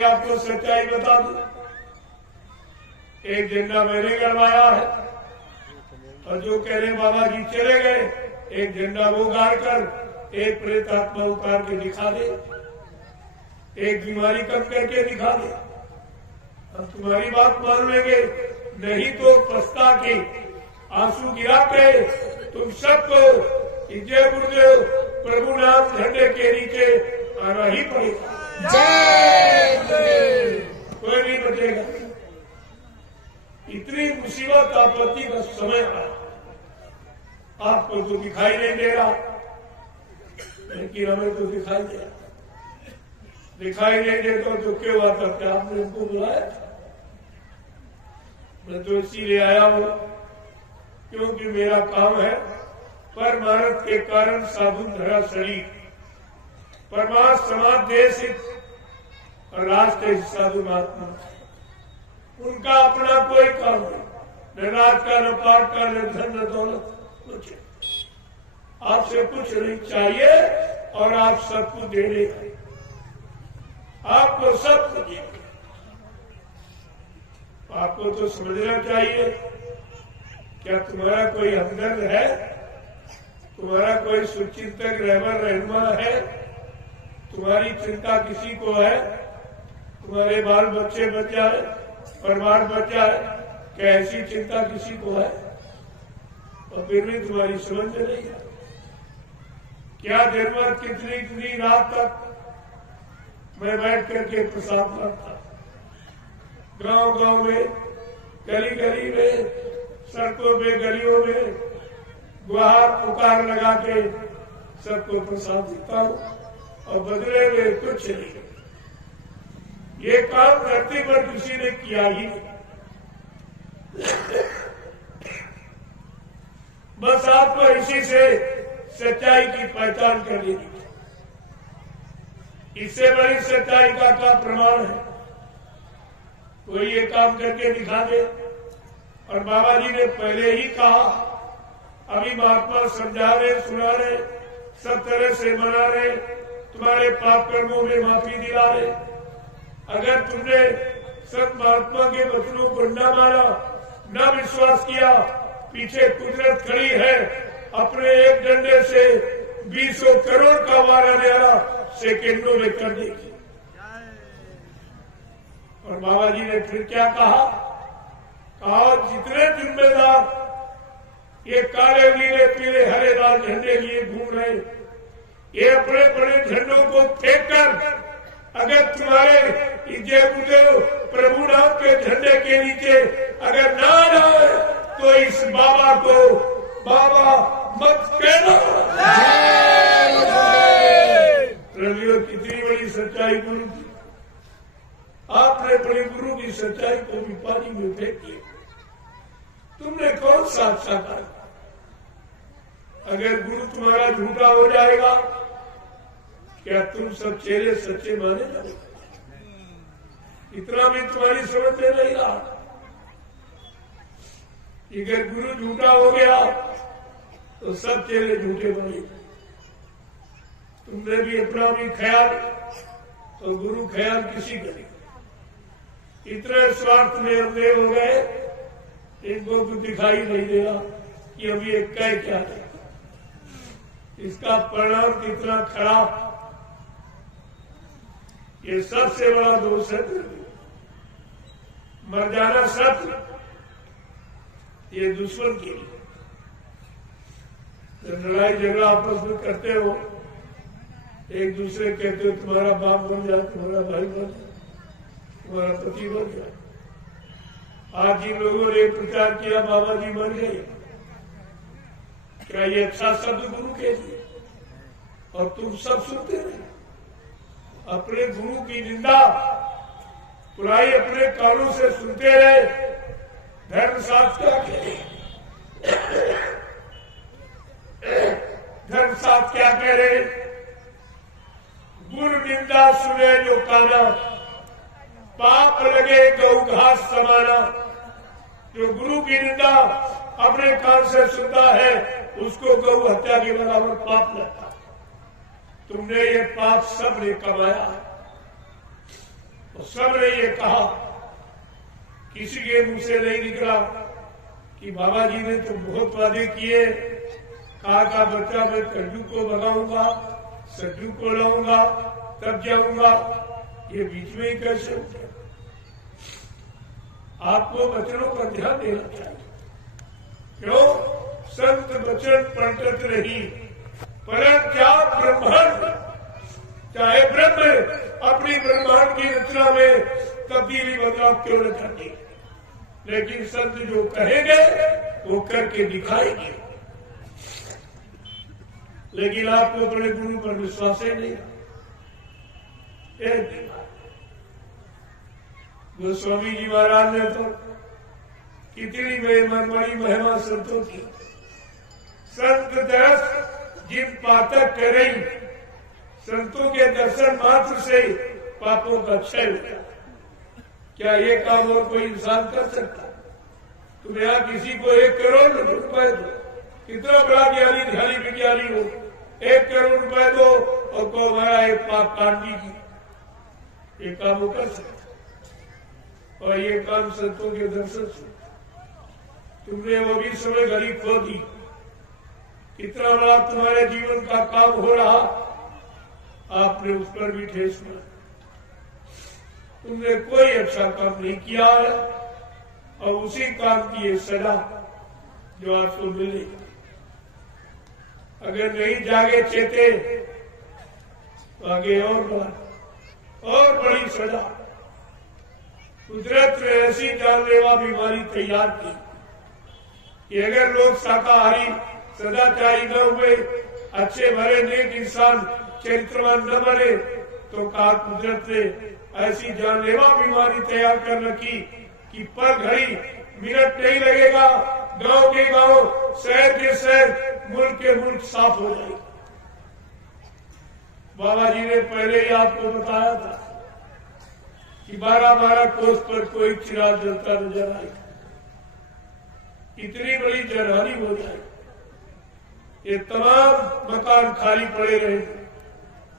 आपको सच्चाई बता दूं, एक झंडा मैंने गड़वाया है और जो कह रहे बाबा जी चले गए, एक झंडा वो गाड़ कर एक प्रेत आत्मा उतार के दिखा दे, एक बीमारी कम करके दिखा दे, हम तुम्हारी बात मान लेंगे, नहीं तो पछता के आंसू गिरा के तुम सबको जय गुरुदेव प्रभु नाम झंडे के नीचे आना ही पड़ेगा। जय कोई नहीं बचेगा। इतनी मुसीबत आपत्ति का समय आया, आपको तो दिखाई नहीं दे रहा, लेकिन हमें तो दिखाई दे रहा। दिखाई नहीं देता तो क्यों आता? क्या आपने हमको बुलाया था? मैं तो इसीलिए आया हूं क्योंकि मेरा काम है परमानंद के कारण साधु धरा शरीर, परमार्थ समाज देश हित और राष्ट्र साधु महात्मा, उनका अपना कोई काम नहीं, न राज का, न पाठ का, न धन, न दौलत, कुछ आपसे कुछ नहीं चाहिए और आप सबको दे रहे हैं, आपको सब कुछ। आपको तो समझना चाहिए, क्या तुम्हारा कोई हमदर्द है? तुम्हारा कोई सुचिंतक रहनुमा है? तुम्हारी चिंता किसी को है? तुम्हारे बाल बच्चे बच जाए, परिवार बच जाए, क्या ऐसी चिंता किसी को है? और फिर भी तुम्हारी समझ में नहीं है। क्या दिन भर कितनी कितनी रात तक मैं बैठ करके प्रसाद करता, गांव गांव में, गली गली में, सड़कों पे, गलियों में गुहार पुकार लगा के सबको प्रसाद देता हूं और बदले में कुछ नहीं। ये काम धरती पर किसी ने किया ही नहीं। बस आपको इसी से सच्चाई की पहचान कर लेनी। इससे बड़ी सच्चाई का क्या प्रमाण है? कोई ये काम करके दिखा दे। और बाबा जी ने पहले ही कहा, अभी महात्मा समझा रहे, सुना रहे, सब तरह से मना रहे, तुम्हारे पाप कर्मों में माफी दिला रहे। अगर तुमने संत महात्मा के वचनों को न माना, न विश्वास किया, पीछे कुदरत खड़ी है, अपने एक डंडे से 20 करोड़ का वारा न्यारा सेकेंडों में कर देगी। और बाबा जी ने फिर क्या कहा? जितने जिम्मेदार ये काले नीले पीले हरे लाल झंडे लिए घूम रहे, ये अपने बड़े झंडों को फेंक कर अगर तुम्हारे जय गुरुदेव प्रभु नाम के झंडे के नीचे अगर ना आए तो इस बाबा को बाबा मत कहना। रवियों कितनी बड़ी सच्चाई गुरु की, आपने बड़े गुरु की सच्चाई को भी पानी में फेंक दिया। तुमने कौन सा अच्छा कहा? अगर गुरु तुम्हारा झूठा हो जाएगा, क्या तुम सब चेहरे सच्चे माने जाओगे? इतना भी तुम्हारी समझ में नहीं रहा। अगर गुरु झूठा हो गया तो सब चेहरे झूठे बने। तुमने भी अपना भी ख्याल तो गुरु ख्याल किसी का नहीं। इतने स्वार्थ में अंधे हो गए, इनको तो दिखाई नहीं दे रहा कि अभी ये कह क्या है। इसका परिणाम कितना खराब, ये सबसे बड़ा दोष है। मर जाना सत्य, ये दुश्मन के लिए। जब लड़ाई झगड़ा आपस में करते हो, एक दूसरे कहते हो तुम्हारा बाप बन जाए, तुम्हारा भाई बन जाए, तुम्हारा पति बन जाए। आज जिन लोगों ने प्रचार किया बाबा जी मर गए, क्या ये अच्छा शब्द गुरु के लिए? और तुम सब सुनते रहे, अपने गुरु की निंदा बुराई अपने कानों से सुनते रहे। धर्मशास्त्र क्या कह रहे? धर्मशास्त्र क्या कह रहे? गुरु निंदा सुने जो काना, पाप लगे गौ घास समाना। जो गुरु की निंदा अपने कान से सुनता है, उसको गौ हत्या के बराबर पाप लगता। तुमने ये पाप सब ने कमाया है। और सबने ये कहा, किसी के मुंह से नहीं निकला कि बाबा जी ने तो बहुत वादे किए, कहा का बच्चा मैं कज्जू को भगाऊंगा, सज्जू को लाऊंगा, तब जाऊंगा, ये बीच में ही कैसे हो गया? आपको वचनों पर ध्यान देना चाहिए। क्यों? संत वचन पलटत नहीं, परंतु क्या ब्रह्मांड, चाहे ब्रह्म अपनी ब्रह्मांड की रचना में तब्दीली बदलाव क्यों न करती, लेकिन संत जो कहेंगे वो करके दिखाएंगे। लेकिन आपको बड़े गुरु पर विश्वास ही नहीं। गोस्वामी जी महाराज ने तो कितनी बड़ी महिमा संतों की। संत दर्श जिन पातक करें, संतों के दर्शन मात्र से पापों का क्षय होता। क्या ये काम और कोई इंसान कर सकता? तुम यहाँ किसी को 1 करोड़ रुपए दो, कितना बड़ा ज्ञानी ध्यानी विज्ञानी हो, 1 करोड़ रुपए दो और को हमारा एक पाप काट दीजिए, ये काम वो कर सकता। और ये काम संतों के दर्शन से। तुमने वो भी समय घड़ी खो दी, कितना बड़ा तुम्हारे जीवन का काम हो रहा, आपने उस पर भी ठेस मारा। तुमने कोई अच्छा काम नहीं किया है और उसी काम की ये सजा जो आपको मिलेगी। अगर नहीं जागे चेते तो आगे और बड़ी सजा। कुदरत ने ऐसी जानलेवा बीमारी तैयार की कि अगर लोग शाकाहारी सदाचारी न हुए, अच्छे भले नेक इंसान चरित्रवान न बने, तो कहा कुदरत ने ऐसी जानलेवा बीमारी तैयार कर रखी कि पल घड़ी मिनट नहीं लगेगा, गांव के गांव, शहर के शहर, मुल्क के मुल्क साफ हो जाएगा। बाबा जी ने पहले ही आपको बताया था कि 12-12 कोस पर कोई चिराग जलता नजर आए, इतनी बड़ी जनहानि हो जाए, ये तमाम मकान खाली पड़े रहे,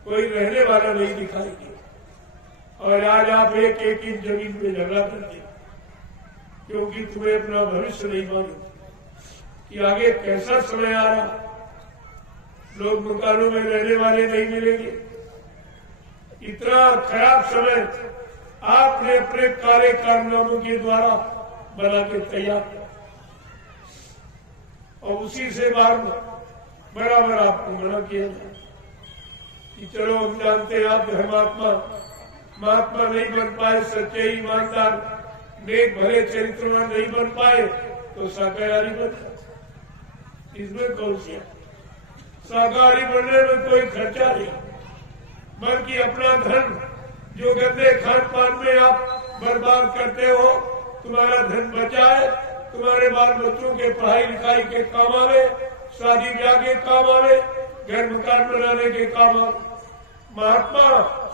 कोई रहने वाला नहीं दिखाई दे। और आज आप एक इंच जमीन पे झगड़ा करते, क्योंकि तुम्हें अपना भविष्य नहीं मालूम कि आगे कैसा समय आ रहा, लोग मकानों में रहने वाले नहीं मिलेंगे। इतना खराब समय आपने अपने कार्य कारनामों के द्वारा बना के तैयार किया, और उसी से बराबर आपको मना किया जाए कि चलो हम जानते हैं आप धर्मात्मा महात्मा नहीं बन पाए, सच्चे ईमानदार नेक भले चरित्रवान नहीं बन पाए, तो शाकाहारी बन जाए। इसमें कौन सी शाकाहारी बनने में कोई खर्चा नहीं, बल्कि अपना धन जो गंदे खान पान में आप बर्बाद करते हो, तुम्हारा धन बचाए, तुम्हारे बाल बच्चों के पढ़ाई लिखाई के काम आवे, शादी ब्याह के काम आवे, घर मकान बनाने के काम आवे। महात्मा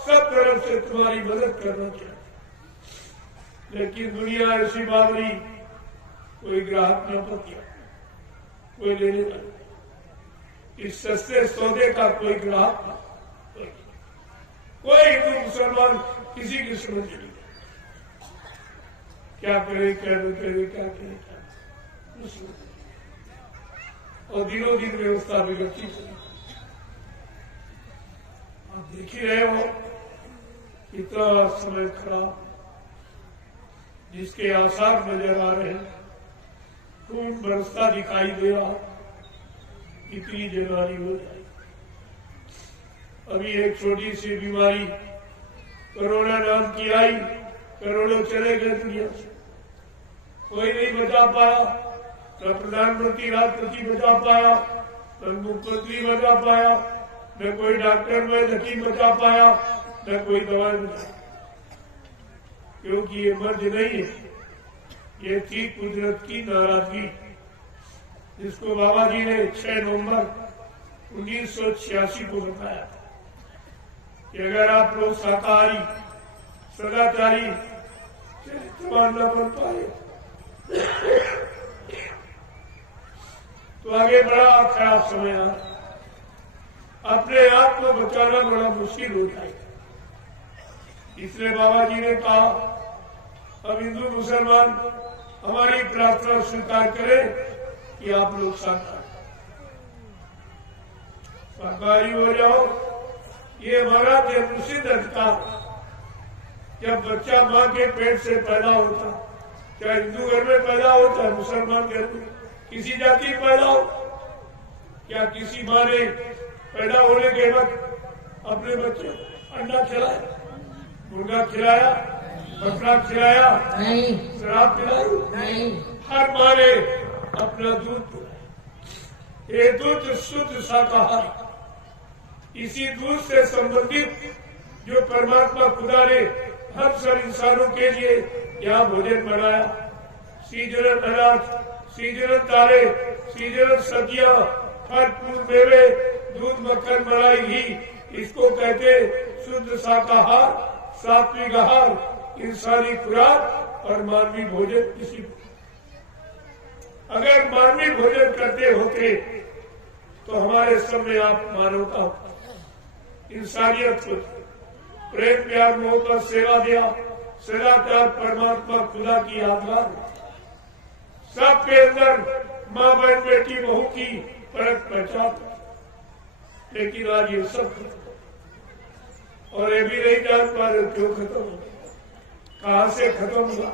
सब तरफ से तुम्हारी मदद करना चाहिए, लेकिन दुनिया ऐसी बावरी, कोई ग्राहक न पतिया, कोई लेने वाला, इस सस्ते सौदे का कोई ग्राहक न, कोई हिंदू मुसलमान किसी की समझ नहीं। क्या करे क्या न करे, क्या करे क्या, और दिनों दिन व्यवस्था बिगड़ती है। आप देख ही रहे हो इतना समय खराब, जिसके आसार नजर आ रहे हैं, खून बरसता दिखाई दे रहा, इतनी जनहानि हो जाएगी। अभी एक छोटी सी बीमारी कोरोना नाम की आई, करोड़ों चले गए दुनिया से, कोई नहीं बचा पाया, न प्रधानमंत्री राष्ट्रपति बचा पाया, न मुख्यमंत्री बचा पाया, न कोई डॉक्टर में हकीम बचा पाया, न कोई दवा बचा, क्योंकि ये मर्ज नहीं है, ये थी कुदरत की नाराजगी, जिसको बाबा जी ने 6 नवंबर 1986 को बताया था कि अगर आप लोग शाकाहारी सदाचारी चरित्रवान न बन पाए तो आगे बड़ा खराब समय आ, अपने आप को बचाना बड़ा मुश्किल हो जाएगा। इसलिए बाबा जी ने कहा अब हिंदू मुसलमान हमारी प्रार्थना स्वीकार करें कि आप लोग शाकाहारी हो जाओ। ये हमारा जन्मसिद्ध अधिकार। जब बच्चा माँ के पेट से पैदा होता, चाहे हिंदू घर में पैदा हो चाहे मुसलमान घर में, किसी जाति में पैदा हो, क्या किसी माँ ने पैदा होने के वक्त अपने बच्चे अंडा खिलाया, मुर्गा खिलाया, बकरा खिलाया, नहीं, शराब पिलाई? नहीं। हर माँ ने अपना दूध पिलाया। ये दूध शुद्ध शाकाहारी, इसी दूध से संबंधित जो परमात्मा खुदा ने हम सब इंसानों के लिए यहाँ भोजन बनाया, सीजनल अनाज, सीजनल तारे, सीजनल सब्जियां, फल फूल मेवे, दूध मक्खन मलाई घी, इसको कहते शुद्ध शाकाहार, सात्विक आहार, इंसानी खुराक और मानवीय भोजन। किसी अगर मानवीय भोजन करते होते तो हमारे सामने आप मानवता, इंसानियत को, प्रेम प्यार मोहब्बत सेवा दिया, सदाचार परमात्मा खुदा की आत्मा सबके अंदर माँ बहन बेटी बहू की परख पहचान। लेकिन आज ये सब और ये भी नहीं जान पा रहे क्यों खत्म हो, कहां से खत्म हुआ,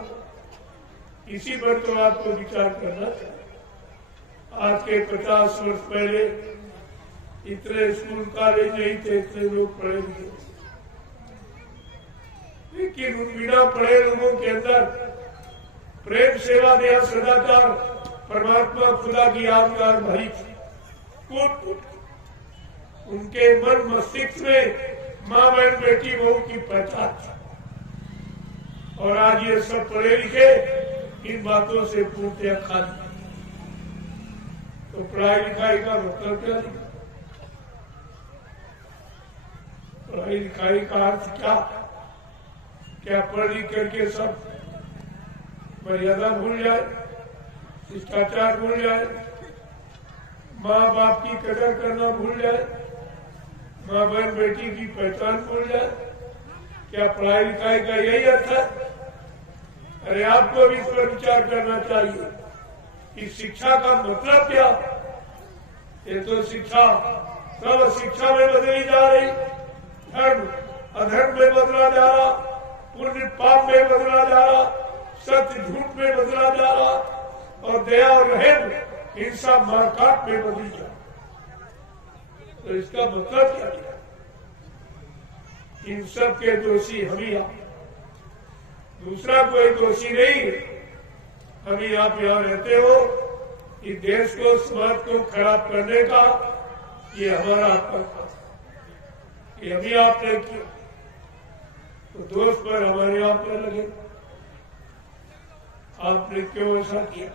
इसी पर तो आपको विचार करना चाहिए। आज के 50 वर्ष पहले इतने स्कूल कॉलेज नहीं थे, इतने लोग पढ़े लिखे, लेकिन उन बिना पढ़े लोगों के अंदर प्रेम सेवा दया सदाचार परमात्मा खुदा की आज्ञा भरी थी। उनके मन मस्तिष्क में माँ बहन बेटी बहू की पहचान थी। और आज ये सब पढ़े लिखे इन बातों से पूर्णतः खाली। तो पढ़ाई लिखाई का मतलब क्या है? पढ़ाई लिखाई का अर्थ क्या? क्या पढ़ लिख करके सब मर्यादा भूल जाए, शिष्टाचार भूल जाए, माँ बाप की कदर करना भूल जाए, माँ बहन बेटी की पहचान भूल जाए? क्या पढ़ाई लिखाई का यही अर्थ है? अरे आपको भी इस पर विचार करना चाहिए कि शिक्षा का मतलब क्या? ये तो शिक्षा सब शिक्षा में बदली जा रही, धर्म अधर्म में बदला जा रहा, पुण्य पाप में बदला जा रहा, सत्य झूठ में बदला जा रहा, और दया और रहम हिंसा मारकाट में बदली जा रहा। तो इसका मतलब क्या है? इन सब के दोषी हम ही आप, दूसरा कोई दोषी नहीं। हम ही आप यहाँ रहते हो, इस देश को समाज को खराब करने का ये हमारा आपका था, ये अभी आपने किया, तो दोष पर हमारे आप पर लगे। आपने क्यों ऐसा किया?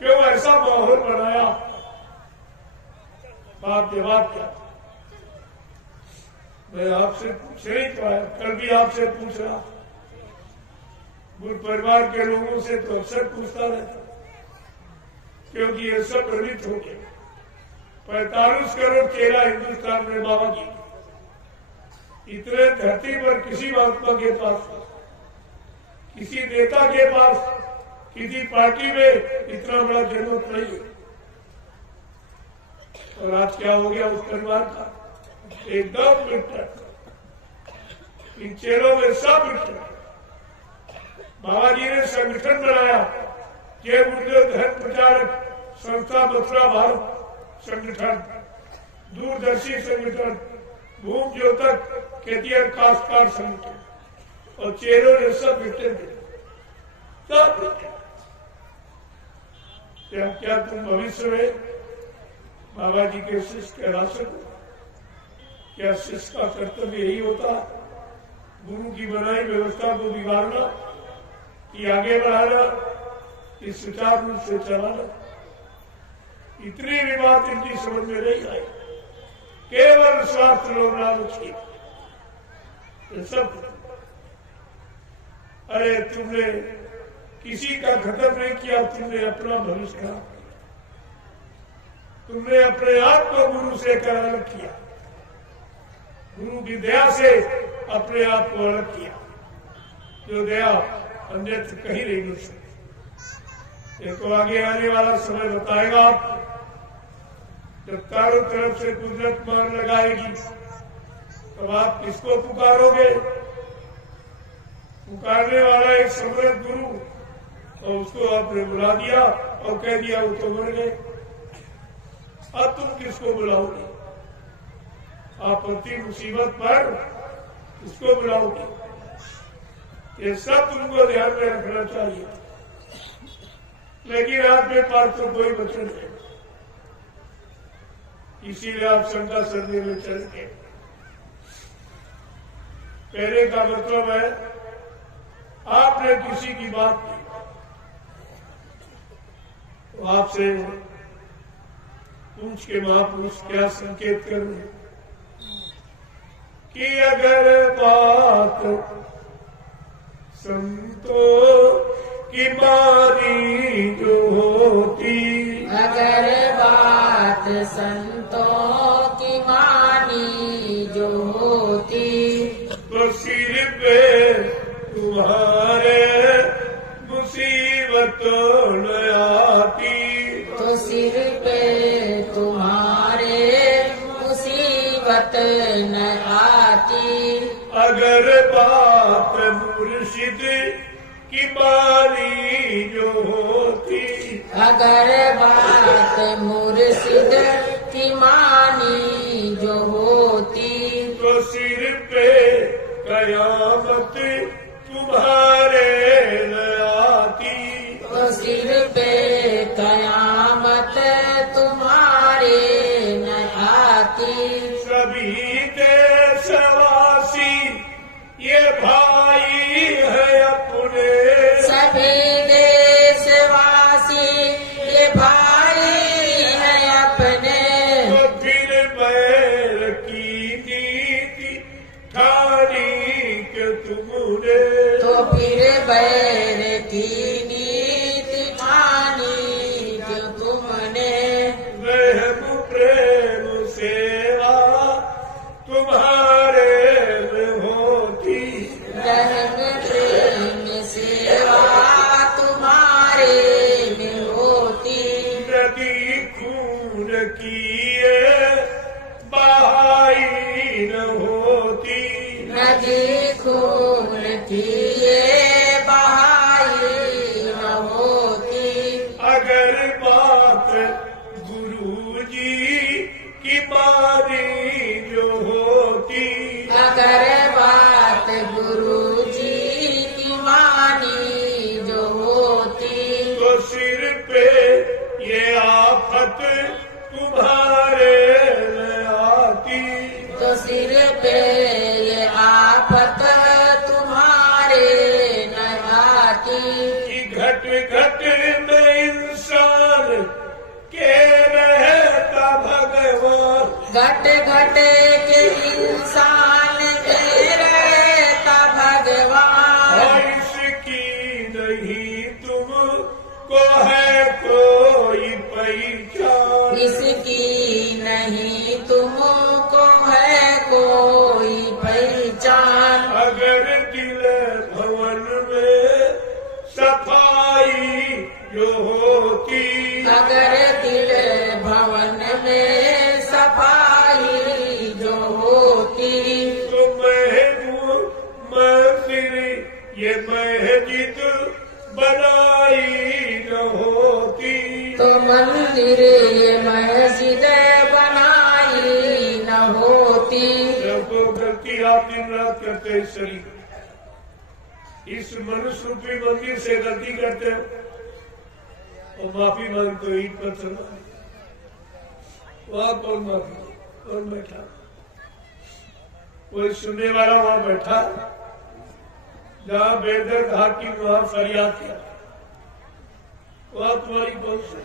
क्यों ऐसा माहौल बनाया? बाप जवाब क्या? मैं आपसे पूछ नहीं पाया, कल भी आपसे पूछ रहा, गुरु परिवार के लोगों से तो अक्सर पूछता रहता, क्योंकि ये सब भ्रमित हो गए। 45 करोड़ चेला हिंदुस्तान में बाबा जी, इतने धरती पर किसी महात्मा के पास, किसी नेता के पास, किसी पार्टी में इतना बड़ा जनमत नहीं है। और आज क्या हो गया उस परिवार का? एकदम मिट्टा, इन चेलों में सब मिट्टा। बाबा जी ने संगठन बनाया, जय गुरुदेव धर्म प्रचारक संस्था मथुरा भारत संगठन, दूरदर्शी संगठन, भूम ज्योतक खेतिहर काश्तकार संगठन, और चेलों ने सब मिट्टे थे, सब मिट्टे। क्या तुम भविष्य में बाबा जी के शिष्य कहला सको? क्या शिष्य का कर्तव्य यही होता, गुरु की बनाई व्यवस्था को बिगाड़ना, कि आगे बढ़ाना, कि सुचारू रूप से चलाना? इतनी भी बात इनकी समझ में नहीं आई, केवल स्वार्थ लोग लालच की सब। अरे तुमने किसी का खत्म नहीं किया, तुमने अपना भविष्य खराब किया, तुमने अपने आप को गुरु से अलग किया। गुरु की दया से अपने आप को अलग किया, जो दया अन्यत्र कहीं नहीं मिल सकती। ये तो आगे आने वाला समय बताएगा आपको, जब चारों तरफ से कुदरत मार लगाएगी तब आप किसको पुकारोगे? पुकारने वाला एक समर्थ गुरु, और उसको आपने बुला दिया और कह दिया वो तो मर गए। अब तुम किसको बुलाओगे? आपत्ति मुसीबत पर किसको बुलाओगे? ये सब तुमको ध्यान में रखना चाहिए। लेकिन आपके पास तो कोई वचन है, इसीलिए आप शंका करने में चल गए। कहने का मतलब है आपने किसी की बात की तो आपसे पूछ के महापुरुष क्या संकेत कर रहे कि अगर बात संतों की मानी जो होती, अगर बात संतों की मानी जो होती, तो सिर पे तुम्हारे मुसीबत न आती, तो सिर पे तुम्हारे मुसीबत न आती। अगर बात मुर्शिद की मानी जो होती, अगर बात मुर्शिद की मानी जो होती, तो सिर पे कयामत तुम्हारे न आती, तो सिर पे कयामत तुम्हारे न आती। सभी देशवासी ये भाई है अपने, सभी देशवासी ये भाई है अपने, तो फिर बैर की नीति ठानी के तुमने, तो फिर बैर की नीति ठानी क्यों तुमने। रहम प्रेम सेवा तुम्हारे में होती, रहम प्रेम सेवा तुम्हारे में होती। नदी खून किए बहाई न होती, नदी खून किए बहाई न होती। अगर बात गुरु जी की मानी जो होती, अगर बात गुरु जी की मानी जो होती, तो सिर पे ये आफत तुम्हारे न आती, तो सिर पे ये आफत तुम्हारे न आती। कि घट घट में इंसान के रहता भगवान, घट घट के इंसान के रहता भगवान, और इसकी नहीं तुमको है कोई पहचान, इसकी नहीं तुमको है कोई पहचान। अगर दिल भवन में सफाई जो होती, अगर दिल भवन में सफाई जो होती, तो मंदिर ये मस्जिद बनाई न होती, तो मंदिर ये मस्जिद बनाई न होती। जब तो गलती आप दिन रात करते हैं शरीर, इस मनुष्य रूपी मंदिर से गलती करते हो और माफी मांगते हो, ईट पर चला वहां कौन माफी, कौन बैठा? कोई सुनने वाला वहां बैठा, जहां बेदर्द हाकिम वहां फरियाद किया, वहां तुम्हारी कौन सुने?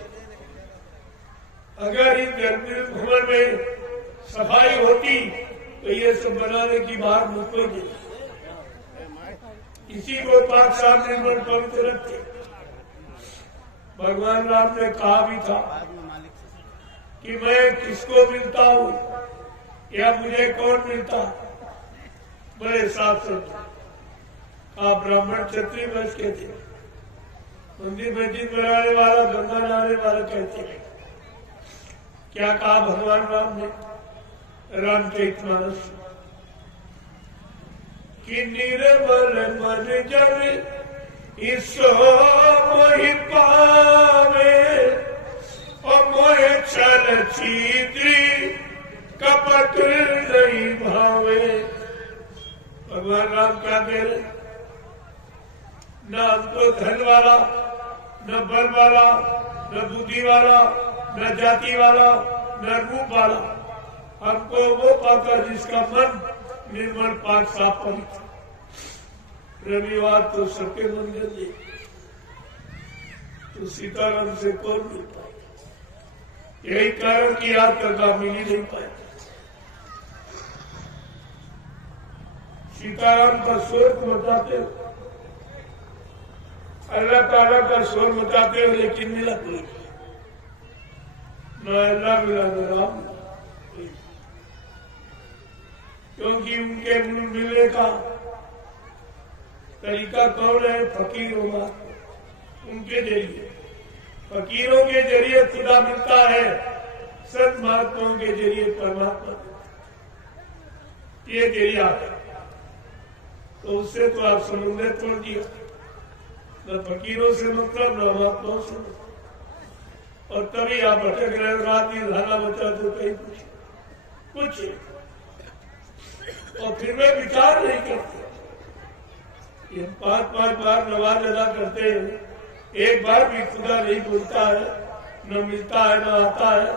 अगर इस जन्म भवन में सफाई होती तो ये सब बनाने की बात मुझको ही, इसी को पाक साफ निर्मल पवित्र रखते। भगवान राम ने कहा भी था कि मैं किसको मिलता हूँ या मुझे कौन मिलता, बड़े साफ सुथरे, आप ब्राह्मण क्षत्रिय वंश के थे, मंदिर मस्जिद बनाने वाला, गंगा नहाने वाला कहते हैं। क्या कहा भगवान राम ने रामचरितमानस कि निर्मल मन जन ईसो मोहि पावे और मोहे छल छीद्री कपट नहीं भावे। भगवान राम क्या कह रहे? न हमको धन वाला, न बल वाला, न बुद्धि वाला, न जाति वाला, न रूप वाला, हमको वो पाता जिसका मन निर्मल पाक साफ पवित्र। रविवार तो सबके मन गंदे, तो सीताराम से कौन मिल पाए? यही कारण की याद करना मिल ही नहीं पाए। सीताराम का स्वर्ग मचाते हो, अल्लाह ताला का स्वर मचाते हो, लेकिन मिला कोई न अल्लाह मिला न राम मिला। क्योंकि उनके मिलने का तरीका कौन है? फकीरों का, उनके जरिए, फकीरों के जरिए खुदा मिलता है, संत महात्माओं के जरिए परमात्मा मिलता है। ये जरिया है, तो उससे तो आप समुद्र तोड़ दिया। न फकीरों से मतलब, न महात्माओं से मतलब, और तभी आप भटक रहे हो। रात ही धारा बचा तो कहीं कुछ और फिर वे विचार नहीं करते। ये 5-5 बार नमाज अदा करते हैं, एक बार भी खुदा नहीं बोलता है, न मिलता है, न आता है,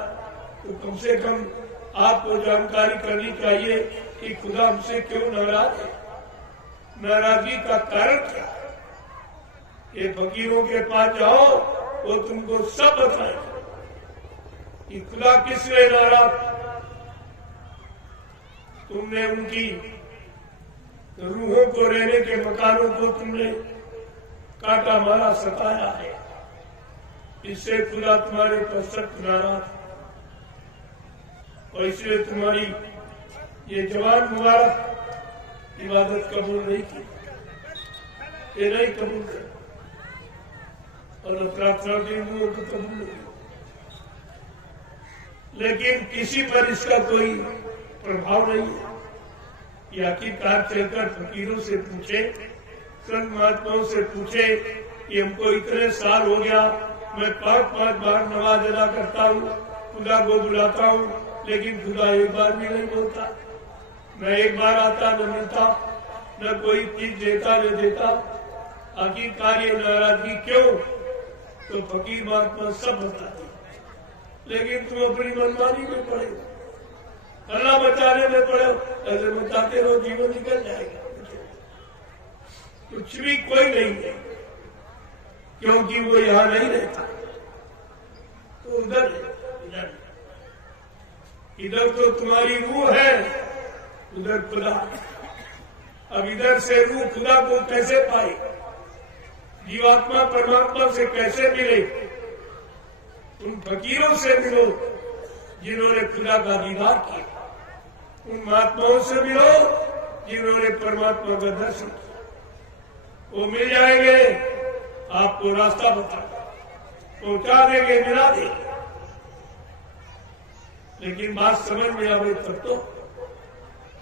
तो कम से कम आपको जानकारी करनी चाहिए कि खुदा हमसे क्यों नाराज है, नाराजगी का कारण क्या है। ये फकीरों के पास जाओ, वो तुमको सब बताएंगे कि खुदा किस लिए नाराज। तुमने उनकी रूहों को, रहने के मकानों को तुमने काटा मारा, सताया है, इससे खुदा तुम्हारे पर सख्त नाराज, और इसलिए तुम्हारी ये जवान मुबारक इबादत कबूल नहीं की, ये नहीं कबूल कर, और प्रार्थना की को कबूल नहीं। लेकिन किसी पर इसका कोई प्रभाव नहीं है। ये आखिरकार चलकर फकीरों से पूछे, संत महात्माओं से पूछे कि हमको इतने साल हो गया, मैं 5-5 बार नमाज अदा करता हूँ, खुदा को बुलाता हूँ, लेकिन खुदा एक बार भी नहीं बोलता। मैं एक बार आता न मिलता, न कोई चीज देता न देता। आखिरकार ये नाराजगी क्यों? तो फकीर महात्मा सब बताते, लेकिन तुम अपनी मनमानी में पड़े, अल्लाह बचाने में पड़े, ऐसे बचाते रहो, जीवन निकल जाएगा। कुछ भी कोई नहीं है, क्योंकि वो यहां नहीं रहता, तो उधर है, इधर तो तुम्हारी रूह है, उधर खुदा। अब इधर से रूह खुदा को कैसे पाए? जीवात्मा परमात्मा से कैसे मिले? उन फकीरों से मिलो जिन्होंने खुदा का दीदार किया, उन महात्माओं से मिलो जिन्होंने परमात्मा का दर्शन किया। वो मिल जाएंगे, आपको रास्ता बताएंगे, पहुंचा देंगे, मिला देंगे। लेकिन बात समझ में आवे तब तो।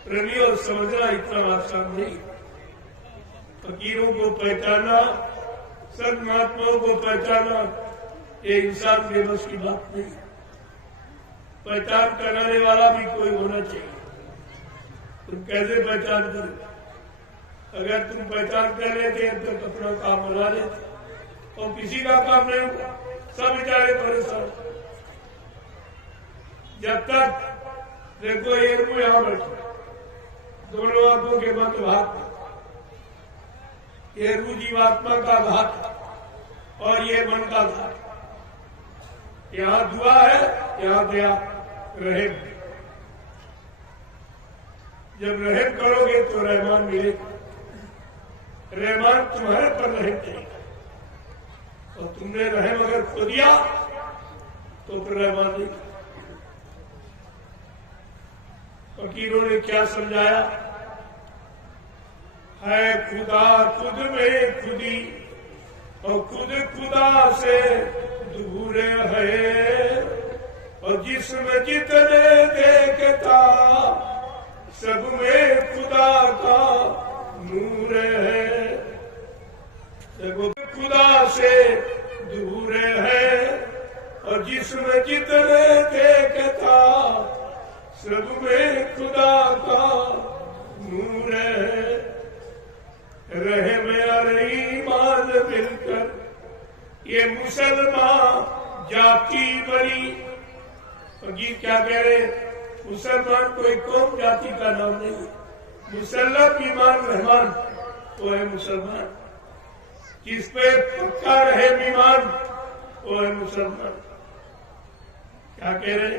रवि और समझना इतना आसान नहीं। फकीरों को पहचाना, संत महात्माओं को पहचाना, ये इंसान के बस की बात नहीं। पहचान कराने वाला भी कोई होना चाहिए। तुम कैसे पहचान करो? अगर तुम पहचान कर लेते तो अपना काम बना लेते, और किसी का काम नहीं हुआ, सब बेचारे परेशान। जब तक देखो ये रूह यहां बैठे, दोनों आंखों के मत भाग, ये रूह जीवात्मा का भाग और ये मन का भाग। यहाँ दुआ है, यहाँ दया, रहम। जब रहम करोगे तो रहमान मिलेगा, रहमान तुम्हारे पर रहम करेगा, और तुमने रहम अगर खो दिया तो फिर रहमान नहीं। फकीरों ने क्या समझाया? है खुदा खुद में खुदी और खुद खुदा से दूर है। और जिसमें जितने देखता सब में खुदा का नूर है। देखो खुदा से दूर है और जिसमें जितने देखता सब में खुदा का नूर है। रहे मेरा ईमान मिलकर ये मुसलमान जाति बड़ी। और गीत क्या कह रहे, मुसलमान कोई कौम जाति का नाम नहीं, मुसल्लम ईमान रहमान वो है मुसलमान। जिस पे पक्का रहे ईमान वो है मुसलमान। क्या कह रहे,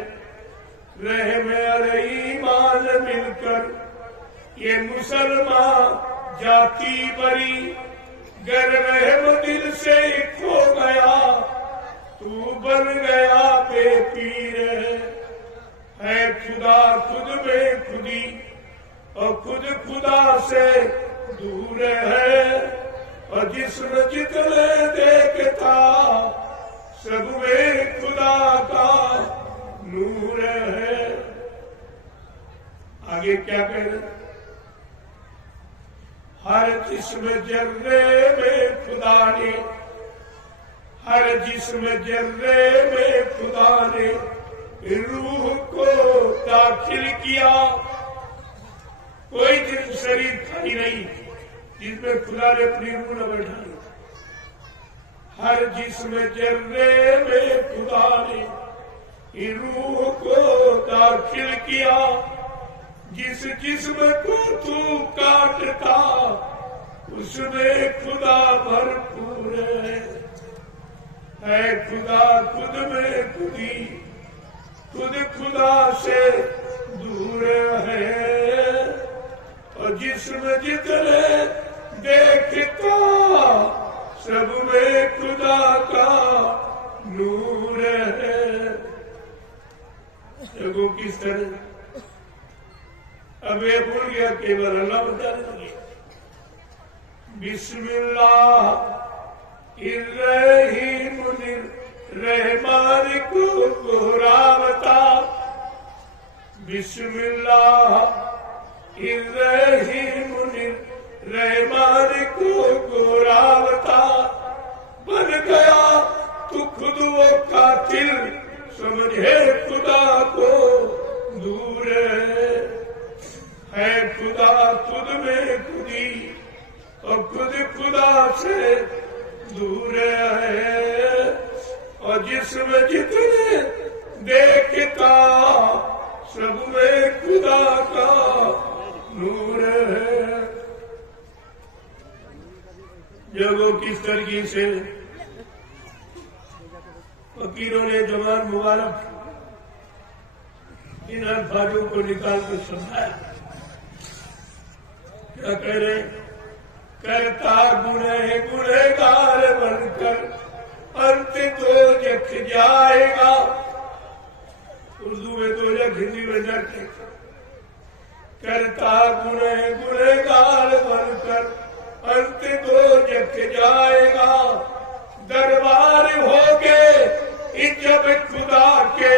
रहे मेरे ईमान मिलकर ये मुसलमान जाति बड़ी। गर रहम दिल से खो गया तू बन गया बेपीर है। खुदा खुद में खुदी और खुद खुदा से दूर है। और जिसमें जितने देखता सब में खुदा का नूर है। आगे क्या कह रहे, हर जिस्म जर्रे में खुदा ने, हर जिस्म जर्रे में खुदा ने रूह को दाखिल किया। कोई जिस्म शरीर खाली नहीं जिसमें खुदा ने अपनी रूह न बैठाई। हर जिस्म जर्रे में खुदा ने रूह को दाखिल किया। जिस जिस्म को तू काटता उसमें खुदा भरपूर है। खुदा खुद में खुदी खुद खुदा से दूर है। और जिसमें जितने देखता सब में खुदा का नूर है। देखो किस तरह अब ये भूल गया, केवल अल्लाह बताने लगे। बिस्मिल्लाह इर्रहीम रहमान को कोहरावता। बिस्मिल्लाह इर्रहीम रहमान को कोहरावता। बन गया तू खुद वो कातिल समझे खुदा को दूर है। खुदा खुद में खुदी और खुद खुदा से दूर है। और जिसमें जितने देखता सब में खुदा का नूर है। जब वो किस तरीके से फकीरों ने जवान मुबारक इन अल्फाजों को निकाल कर समझाया। क्या कह रहे, करता गुनहगार बनकर अंत तो जख जाएगा। उर्दू में तो जख, हिंदी में जख। करता गुनहगार बनकर अंत तो जख जाएगा। दरबार हो गए जब खुदा के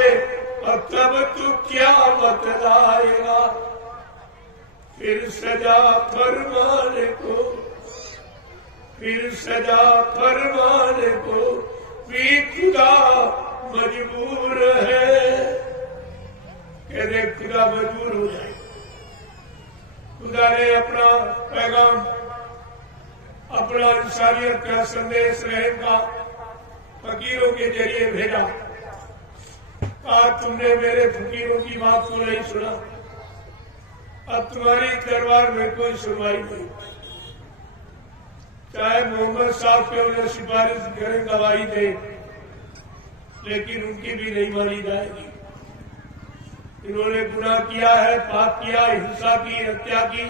और तब तू क्या बतलाएगा। फिर सजा फरमाने को, फिर सजा फरमाने को भी खुदा मजबूर है। कहते खुदा मजबूर हो जाए। खुदा ने अपना पैगाम, अपना इंसानियत का संदेश रहम का फकीरों के जरिए भेजा। कहा तुमने मेरे फकीरों की बात को नहीं सुना, अब तुम्हारी दरबार में कोई सुनवाई नहीं। चाहे मोहम्मद साहब के उन्हें सिफारिश करें, गवाही दे, लेकिन उनकी भी नहीं मानी जाएगी। इन्होंने गुनाह किया है, पाप किया, हिंसा की, हत्या की,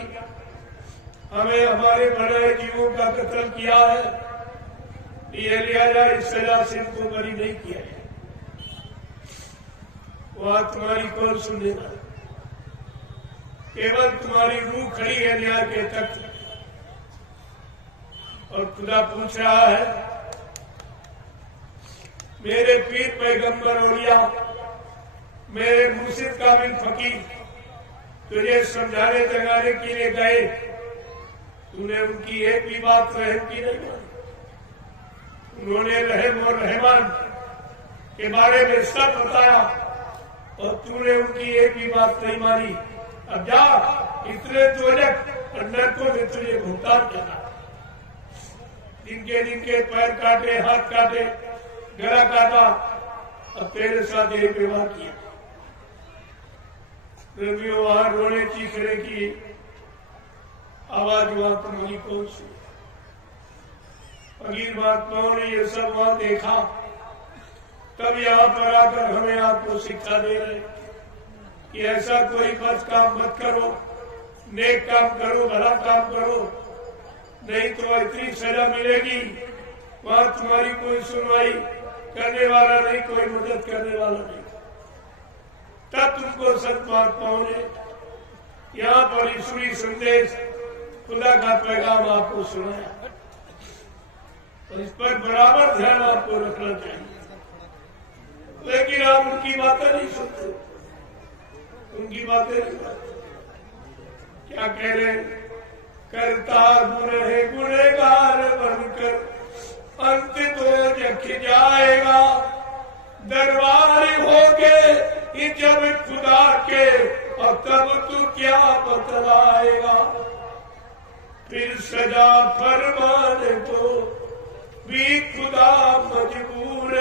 हमें हमारे बड़े जीवों का कत्ल किया है। ये लिया जाए, इस सजा से इनको बरी नहीं किया है। वहां तुम्हारी कौन सुनेगा? केवल तुम्हारी रूह खड़ी है न्याय के तख्त, और खुदा पूछ रहा है, मेरे पीर पैगंबर औलिया, मेरे मुर्शिद काबिल फकीर तुझे समझाने जगाने के लिए गए, तूने उनकी एक भी बात रहम की नहीं मानी। उन्होंने रहम और रहमान के बारे में सब बताया और तूने उनकी एक भी बात नहीं मानी। अब जा, इतने दोजख और नरकों में तुझे भुगतान करना। जिनके पैर काटे, हाथ काटे, गला काटा और तेरे साथ यही व्यवहार किया। प्रेमियों, वहां रोने चीखने की आवाज वहां तुम्हारी कौन सी? फकीर महात्माओं ने ये सब वहां देखा, तब यहाँ पर आकर हमें आपको शिक्षा दे रहे कि ऐसा कोई बद काम मत करो, नेक काम करो, भला काम करो, नहीं तो इतनी सजा मिलेगी। वहां तुम्हारी कोई सुनवाई करने वाला नहीं, कोई मदद करने वाला नहीं। तब तुमको संत महात्माओं ने यहाँ पर ईश्वरी संदेश, खुदा का पैगाम आपको सुनाया। तो इस पर बराबर ध्यान आपको रखना चाहिए। लेकिन आप उनकी बातें नहीं सुनते, उनकी बातें नहीं सुनते। क्या कह रहे? करता गुनह गुनहगार बनकर अंत तो जख जाएगा, दरबार होके जब खुदा के, और तब तू क्या बतलाएगा? फिर सजा फरमाने तो भी खुदा मजबूर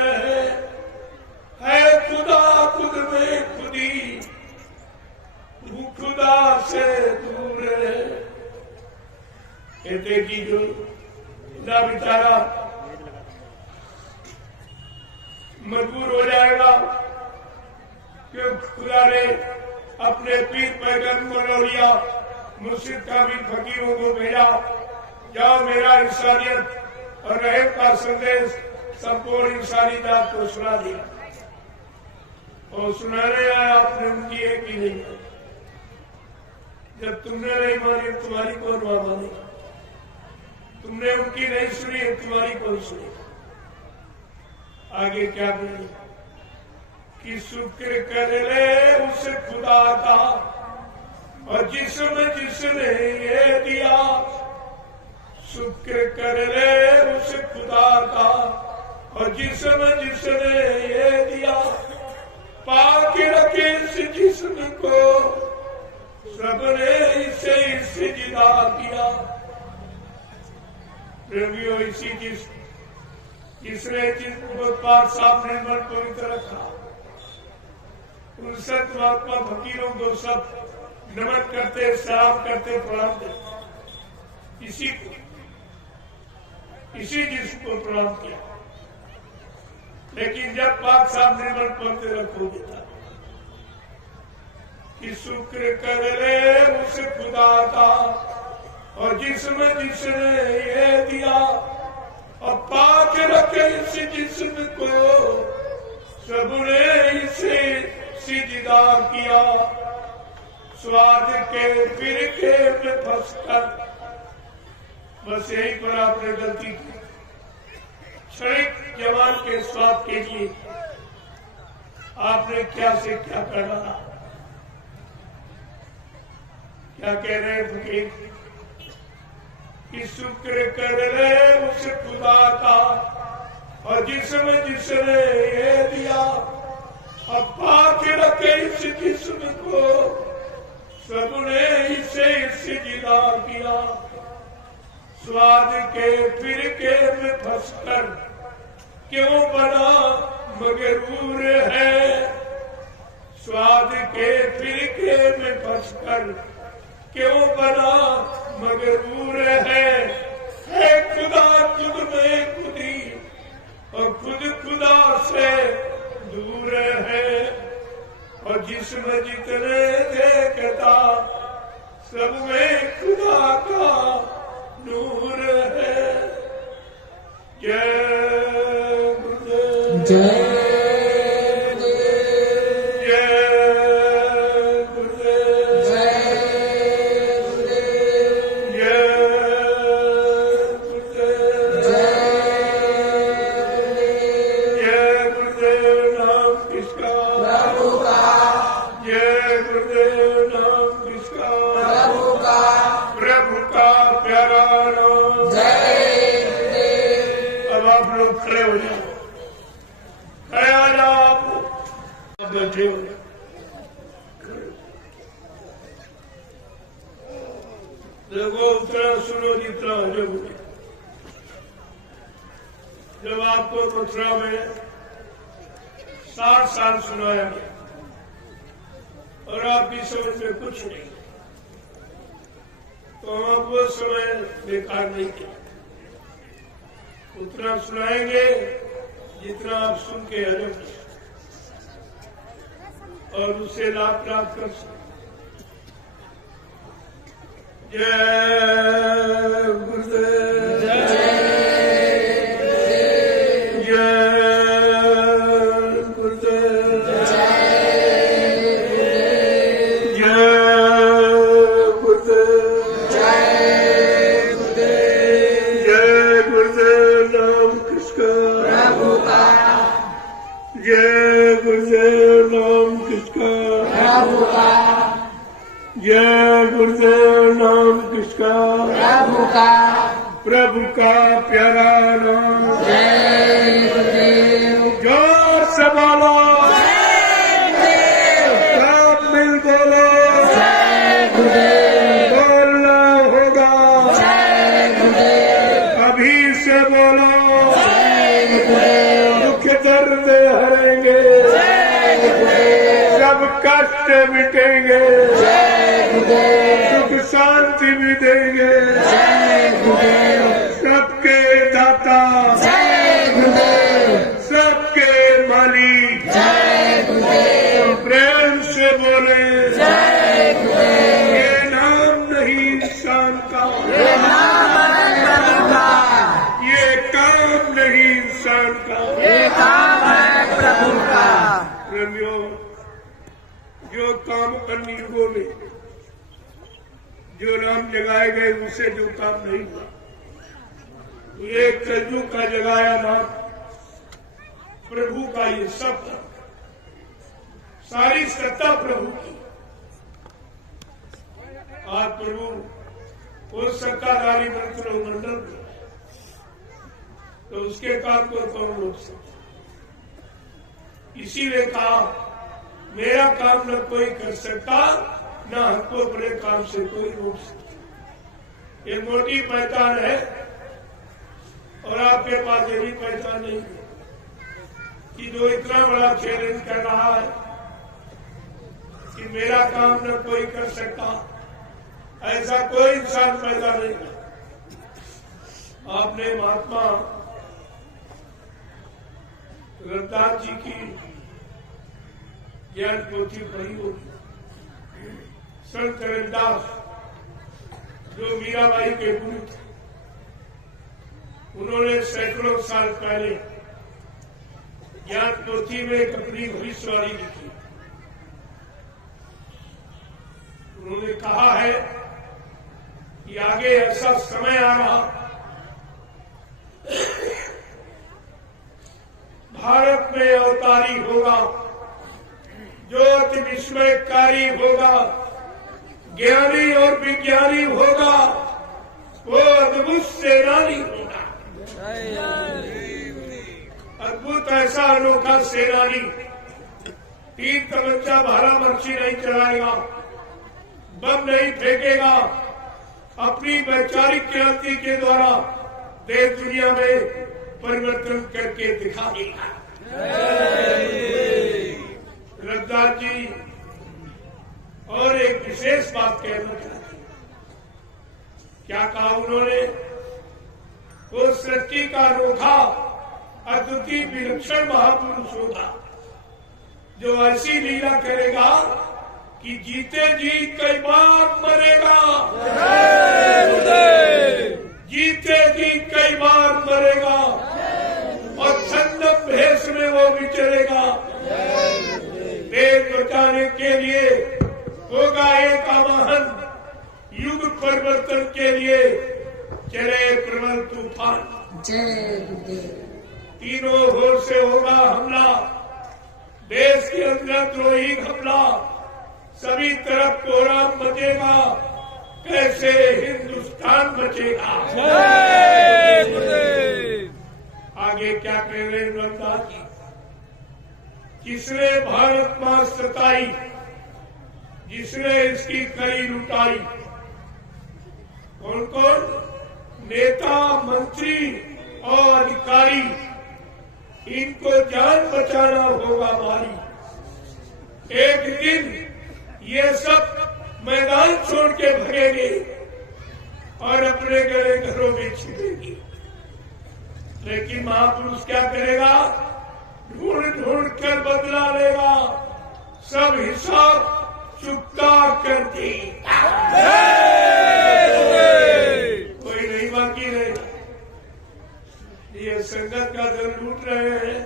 है खुदा खुद में खुदी, वो खुदा से दूर है। कहते कि जो खुदा बेचारा मजबूर हो जाएगा, क्योंकि खुदा ने अपने पीर पैगंबर औलिया, मुर्शिद काबिल फकीरों को भेजा, जाओ मेरा इंसानियत और रहम का संदेश संपूर्ण इंसानी जात को सुना दिया। और सुनाने आया, आपने उनकी एक भी नहीं मानी। जब तुमने नहीं मानी, तुम्हारी कौन मानेगा? तुमने उनकी नहीं सुनी, तुम्हारी कौन सुनी? आगे क्या बोले कि शुक्र कर ले उस खुदा का, और जिसने ये दिया, शुक्र कर ले उस खुदा का, और जिसने ये दिया, पाक रखे इस जिस्म को, सबने इसे सिजदा किया। प्रेमियों, इसी जिसने जिस्म को पाक साफ निर्मल पवित्र रखा, उन संत महात्मा फकीरों को सब नमन करते, सलाम करते, प्रणाम करते। इसी जिस्म को प्रणाम किया। लेकिन जब पाक साफ निर्मल पवित्र रखो देता कि शुक्र कर ले उस खुदा का, और जिसने ये दिया, और पाक रखे इस जिस्म को, सबने इसे सिजदा किया। स्वाद के फिरके में फंसकर, बस यहीं पर आपने गलती की। क्षणिक जवान के स्वाद के लिए आपने क्या से क्या कर डाला। क्या कह रहे हैं फकीर कि शुक्र कर ले उस खुदा का, और जिसने ये दिया, और पाक रखे इस जिस्म को, सबने इसे सिजदा किया। स्वाद के फिरके में फंसकर क्यों बना मगरूर है, स्वाद के फिरके में फंसकर क्यों बना मगरूर है खुदा खुद में खुदी, और खुद खुदा से दूर है। और जिसमें जितने देखता, सब में खुदा का नूर है। जय गुरुदेव, जय आप लोग खड़े हो जाओ, खड़े हो जाओ। आप बैठे हो, देखो उतना सुनो जितना जब जब आपको मथुरा में 60 साल सुनाया गया और आपकी समझ में कुछ नहीं, तो हम आपको समय बेकार नहीं किया। उतना सुनाएंगे जितना आप सुन के हजम और उससे लाभ प्राप्त कर सकते। जय गुरुदेव, जय गुरुदेव, जय गुरुदेव। नाम किसका? प्रभु का। जय गुरुदेव। नाम किसका? प्रभु का। जय गुरुदेव। नाम किसका? प्रभु का। प्रभु का प्यारा नाम। जय गुरुदेव। जोर से बोलो, सब मिल बोलो, जय गुरुदेव। बोलना होगा, जय गुरुदेव। अभी से बोलो, जय गुरुदेव। दुख दर्द हरेंगे, जय गुरुदेव। सब कष्ट मिटेंगे, जय गुरुदेव। सुख शांति भी देंगे। जय गुरुदेव। सबके दाता, जय गुरुदेव। सबके मालिक, जय गुरुदेव। प्रेम से बोले, जय गुरुदेव। ये नाम नहीं इंसान का, ये नाम है प्रभु का, ये काम नहीं इंसान का। ये काम है प्रभु का। प्रेमियों, जो काम अन्य युगों में जो नाम जगाए गए उसे जो काम नहीं हुआ, ये कलयुग का जगाया नाम प्रभु का। ये सब सारी सत्ता प्रभु की। आज प्रभु वो सत्ताधारी मंत्रिमंडल में, तो उसके काम को कौन रोक सकता? इसीलिए कहा, मेरा काम न कोई कर सकता, न हमको बड़े काम से कोई रोक सकता। ये मोटी पहचान है और आपके पास ये भी पहचान नहीं है कि जो इतना बड़ा चैलेंज कर रहा है कि मेरा काम न कोई कर सकता, ऐसा कोई इंसान पैदा नहीं है। आपने महात्मा रविदास जी की ज्ञान पोथी पढ़ी होगी। संत रविदास जो मीराबाई के गुरु थे, उन्होंने सैकड़ों साल पहले ज्ञान पोथी में एक अपनी भविष्यवाणी लिखी। उन्होंने कहा है कि आगे ऐसा समय आ रहा, भारत में अवतारी होगा जो अति विस्मयकारी होगा, ज्ञानी और विज्ञानी होगा, वो अद्भुत सेनानी होगा। अद्भुत ऐसा अनोखा सेनानी, तीर तमंचा भाला मर्ची नहीं चलाएगा, बम नहीं फेंकेगा, अपनी वैचारिक क्रांति के द्वारा देश दुनिया में परिवर्तन करके दिखाएगा। रविदास जी और एक विशेष बात कहना चाहते हैं। क्या कहा उन्होंने? वो सृष्टि का अनोखा अद्वितीय विलक्षण महापुरुष होगा जो ऐसी लीला करेगा कि जीते जी कई बार मरेगा, जीते जी कई बार मरेगा और छद्म भेष में वो विचरेगा। देश बचाने के लिए होगा एक आवाहन, युग परिवर्तन के लिए चले प्रबल तूफान। जय गुरुदेव। तीनों ओर से होगा हमला, देश के अंदर द्रोही हमला, सभी तरफ कोहराम बचेगा, कैसे हिंदुस्तान बचेगा। आगे किसने भारत मां सताई, जिसने इसकी कई लुटाई। कौन कौन? नेता, मंत्री और अधिकारी, इनको जान बचाना होगा भारी। एक दिन ये सब मैदान छोड़ के भगेंगे और अपने गए घरों में छिपेंगे। लेकिन महापुरुष क्या करेगा? ढूंढ ढूंढ कर बदला लेगा, सब हिसाब चुकता कर देगा, कोई नहीं बाकी रहेगा। ये संगत का धन लूट रहे हैं,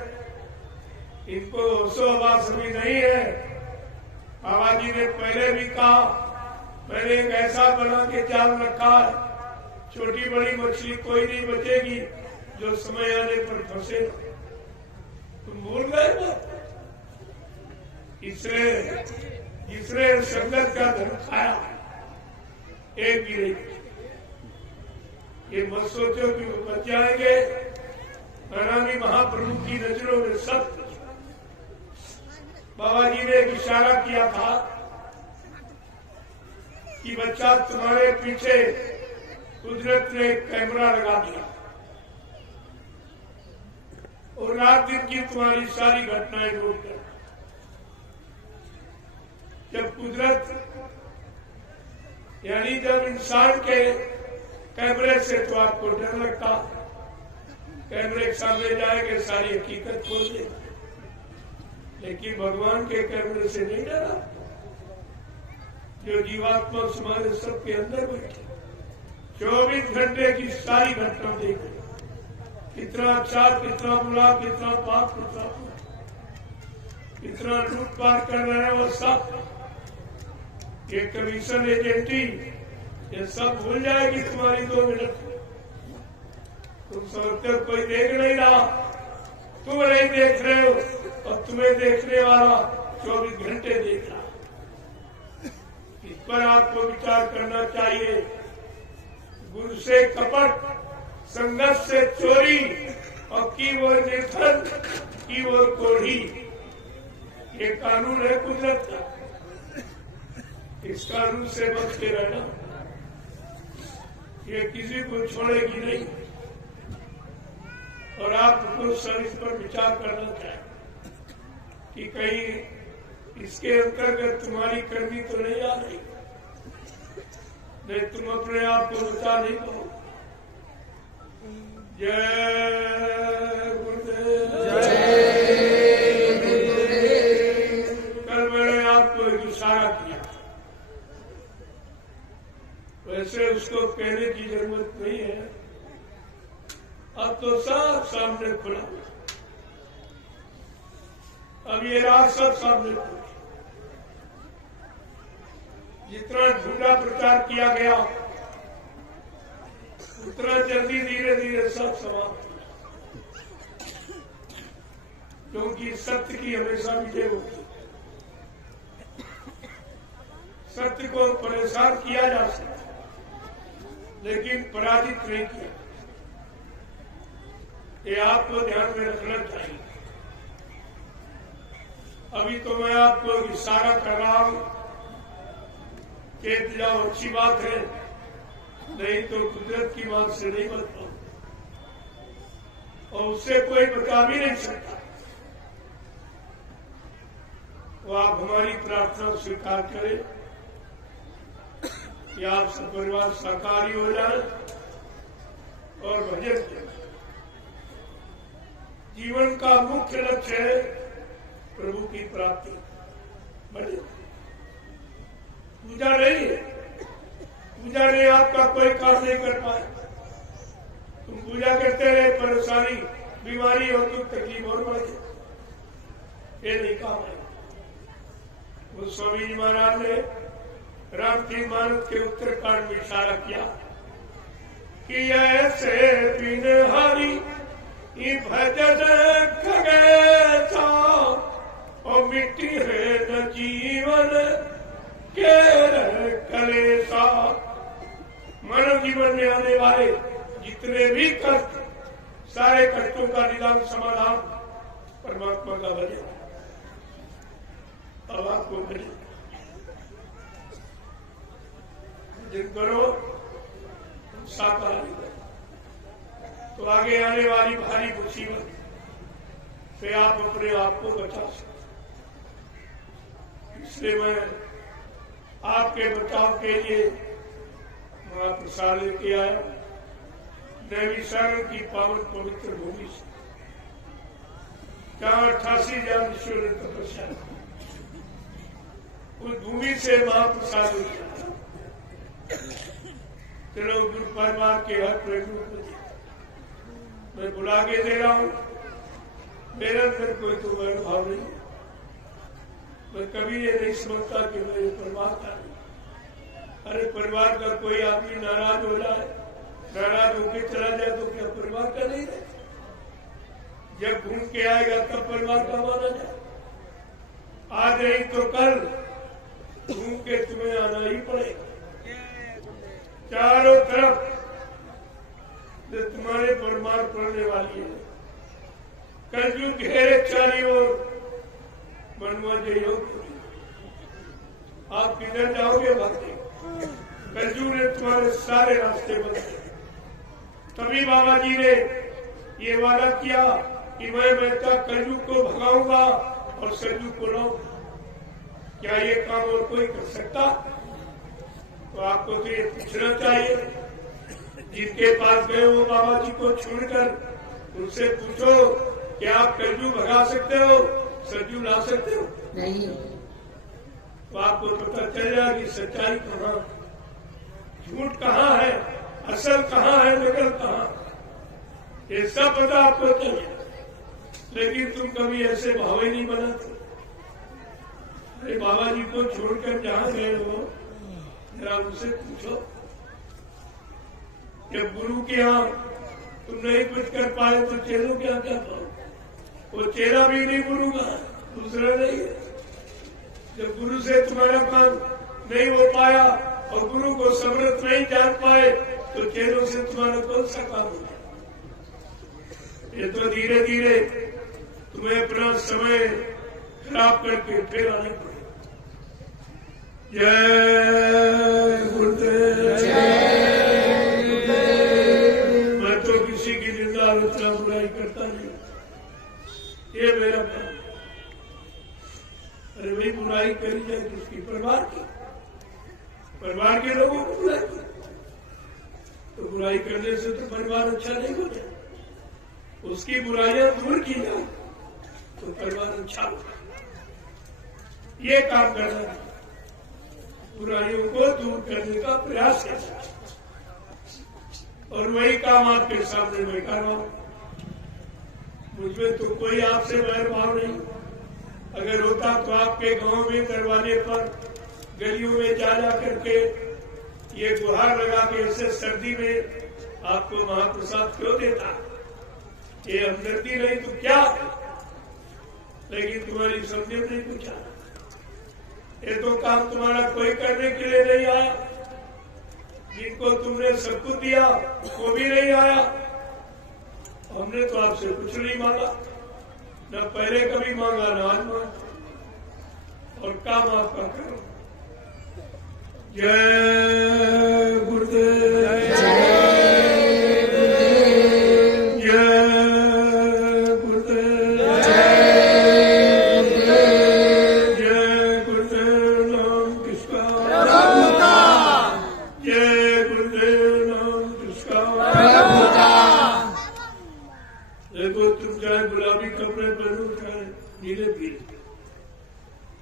इनको होशो हवास भी नहीं है। बाबा जी ने पहले भी कहा, मैंने एक ऐसा बना के जाल रखा है, छोटी बड़ी मछली कोई नहीं बचेगी जो समय आने पर फंसे। तुम भूल गए ना? इसने संगत का धन खाया, एक भी नहीं। ये मत सोचो कि वो बच जाएंगे। अनामी महाप्रभु की नजरों में सब। बाबा जी ने एक इशारा किया था कि बच्चा तुम्हारे पीछे कुदरत ने एक कैमरा लगा दिया और रात दिन की तुम्हारी सारी घटनाएं नोट कर। जब कुदरत यानी जब इंसान के कैमरे से तो आपको डर लगता, कैमरे के सामने जाएंगे सारी हकीकत खोल दे, लेकिन भगवान के कैमरे से नहीं डरा। जो जीवात्मा तुम्हारे सबके अंदर बैठे 24 घंटे की सारी घटना देख, कितना अच्छा, कितना बुरा, कितना पाप, कितना लूटपाट कर रहे हैं वो सब। ये कमीशन एजेंटी ये सब भूल जाएगी तुम्हारी 2 मिनट। तुम समझते हो कोई देख नहीं रहा, तुम नहीं देख रहे हो और तुम्हें देखने वाला 24 घंटे देख रहा। इस पर आपको विचार करना चाहिए। गुरु से कपट, संगत से चोरी और की वो निर्धन, की वो कोढ़ी, ये कानून है कुदरत का। इस कानून से बच के रहना, ये किसी को छोड़ेगी नहीं। और आपको सर इस पर विचार करना चाहिए कि कहीं इसके अंतर्गत तुम्हारी कर्मी तो नहीं आ रही, नहीं तुम अपने आप को बचा नहीं पाओ। जय गुरुदेव, जय गुरुदेव। कल मैंने आपको एक इशारा किया, वैसे उसको कहने की जरूरत नहीं है, अब तो सब सामने खुला। अब ये रात सब सामने खुला। जितना झूठा प्रचार किया गया उतना जल्दी धीरे धीरे सब समाप्त हो, क्योंकि सत्य की हमेशा विजय होती है। सत्य को परेशान किया जा सकता, लेकिन पराजित नहीं किया। ये आपको ध्यान में रखना चाहिए। अभी तो मैं आपको इशारा कर रहा हूं, चेत जाओ, अच्छी बात है, नहीं तो कुदरत की बात से नहीं बच पाओ और उससे कोई बचा भी नहीं सकता। वो आप हमारी प्रार्थना स्वीकार करें कि आप सब परिवार साकारी हो जाए और भजन करें। जीवन का मुख्य लक्ष्य है प्रभु की प्राप्ति, भजन। पूजा नहीं है, पूजा ने आपका कोई काम नहीं कर पाए। तुम पूजा करते रहे, परेशानी, बीमारी और दुख तकलीफ और बढ़ जाए, ये नहीं काम है। वो स्वामी जी महाराज ने रामतीर्थ मानस के उत्तरकांड में इशारा किया कि ऐसे बिन हरि भजन खगेशा और मिट्टी है न जीवन के कलेशा। मानव जीवन में आने वाले जितने भी कष्ट, सारे कष्टों का निदान समाधान परमात्मा का भजन। अब आपको मिले जिन करो साकार तो आगे आने वाली भारी मुसीबत से आप अपने आप को बचा सकते। इसलिए मैं आपके बचाव के लिए महाप्रसाद लेके आया देवी शरण की पावन पवित्र भूमि से, जहाँ 88 हजार ऋषियों ने तपस्या की। उस भूमि से महाप्रसाद लिया। चलो गुरु परिवार के हर प्रभु को मैं बुला के दे रहा हूं। मेरे अंदर कोई तो वैर भाव नहीं है। मैं कभी ये नहीं समझता कि मेरे परिवार का नहीं। अरे परिवार का कोई आदमी नाराज हो जाए, नाराज होकर चला जाए तो क्या परिवार का नहीं है? जब घूम के आएगा तब परिवार का माना जाए। आज नहीं तो कल घूम के तुम्हें आना ही पड़ेगा। चारों तरफ जो तुम्हारे परमार पड़ने वाली है, कलयुग घेरे चारी ओर, मनवा जय। आप किधर जाओगे भक्ति? कलयुग ने तुम्हारे सारे रास्ते बंद किए। तभी बाबा जी ने ये वादा किया कि मैं बेटा कलयुग को भगाऊंगा और सलयुग को लाऊंगा। क्या ये काम और कोई कर सकता? तो आपको तो ये पूछना चाहिए। जिनके पास गए हो बाबा जी को छोड़कर, उनसे पूछो कि आप कलयुग भगा सकते हो, सलयुग ला सकते हो? नहीं। तो आपको पता चल जाएगा कि सच्चाई कहाँ, झूठ कहाँ है, असल कहाँ है, नकल कहाँ। ये सब पता आपको चाहिए, लेकिन तुम कभी ऐसे भाव ही नहीं बनाते। अरे बाबा जी को छोड़कर जहाँ गए हो, जरा उनसे पूछो। जब गुरु के यहाँ तुम नहीं कुछ कर पाए तो चेलों क्या क्या पाओ? वो चेला भी नहीं गुरु का, दूसरा नहीं है। जब गुरु से तुम्हारा काम नहीं हो पाया और गुरु को समृद्ध नहीं जान पाए तो चेलों से तुम्हारा कौन सा काम होगा? ये तो धीरे धीरे तुम्हें अपना समय खराब करके फिर आने पड़े। जय गुरुदेव। मैं तो किसी की निंदा आलोचना बुराई करता नहीं, ये मेरा काम। अरे भाई बुराई करी जाए किसकी? परिवार की, परिवार के लोगों को बुराई की तो बुराई करने से तो परिवार अच्छा नहीं होता। उसकी बुराइयां दूर की जाए तो परिवार अच्छा होगा। ये काम करना है, बुराइयों को दूर करने का प्रयास करना है। और वही काम आपके सामने मैं कर रहा हूं। मुझमें तो कोई आपसे वैर भाव नहीं। अगर होता तो आपके गांव में दरवाजे पर गलियों में जा करके ये गुहार लगा के ऐसे सर्दी में आपको महाप्रसाद क्यों देता? ये हमदर्दी नहीं तो क्या? लेकिन तुम्हारी समझ नहीं पूछा। ये तो काम तुम्हारा कोई करने के लिए नहीं आया। जिनको तुमने सब कुछ दिया वो भी नहीं आया। हमने तो आपसे कुछ नहीं मांगा, न पहले कभी मांगा न आज मांगा, और काम आपका करो। जय गुरुदेव।